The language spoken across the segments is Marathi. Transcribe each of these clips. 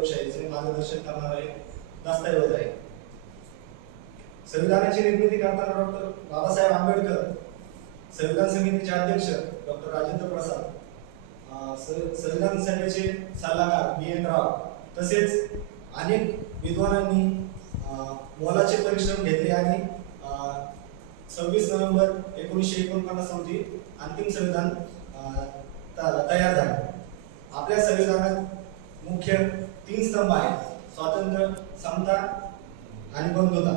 लोकशाहीचे मार्गदर्शन करणारा एक दस्तऐवज आहे. संविधानाची निर्मिती करताना डॉक्टर बाबासाहेब आंबेडकर, संविधान समितीचे अध्यक्ष डॉक्टर राजेंद्र प्रसाद, संविधान सभेचे सल्लागार B.N. राव तसेच अनेक विद्वानांनी मोलाचे परिश्रम घेतले आणि 26 नोव्हेंबर 1949 रोजी अंतिम संविधान तयार झाले. आपल्या संविधानात मुख्य 3 स्तंभ आहेत: स्वातंत्र्य, समता आणि बंधुता.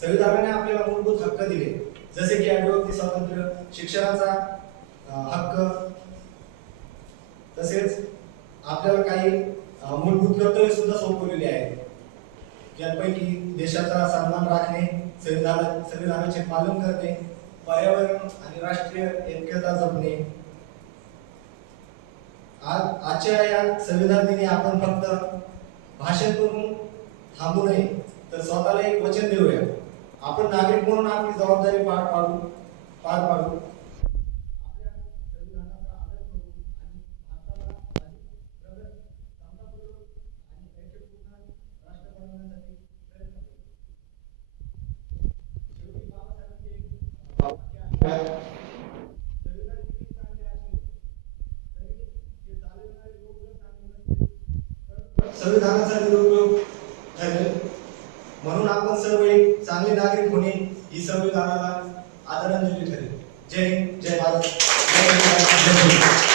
संविधानाने आपल्याला मूलभूत हक्क दिले, जसे की अभिव्यक्ती स्वातंत्र्य, शिक्षणाचा हक्क, तसेच आपल्याला काही मूलभूत कर्तव्य सुद्धा सोपवलेली आहेत. यापैकी देशाचा सन्मान राखणे, संविधानाचे पालन करणे, पर्यावरण आणि राष्ट्रीय ऐक्यता जपणे. आजच्या या संविधान दिनी आपण फक्त भाषण करून थांबू नये, तर स्वतःला एक वचन देऊया. आपण नागरिक म्हणून आपली जबाबदारी पार पाडू. आपल्या संविधानाचा आदर करू आणि भारताला अधिक प्रगत, समतापूर्वक आणि ऐक्यपूर्ण राष्ट्र बनवण्यासाठी प्रयत्न करू. शेवटी बाबासाहेबांचे एक वाक्य आहे, संविधान किती चांगले असले तरी ते चालवणारे लोक जर चांगले नसतील तर संविधानाचा निरुपयोग ठरेल. म्हणून आपण सर्व एक चांगले नागरिक होणे ही संविधानाला आदरांजली ठरेल. जय हिंद, जय भारत, जय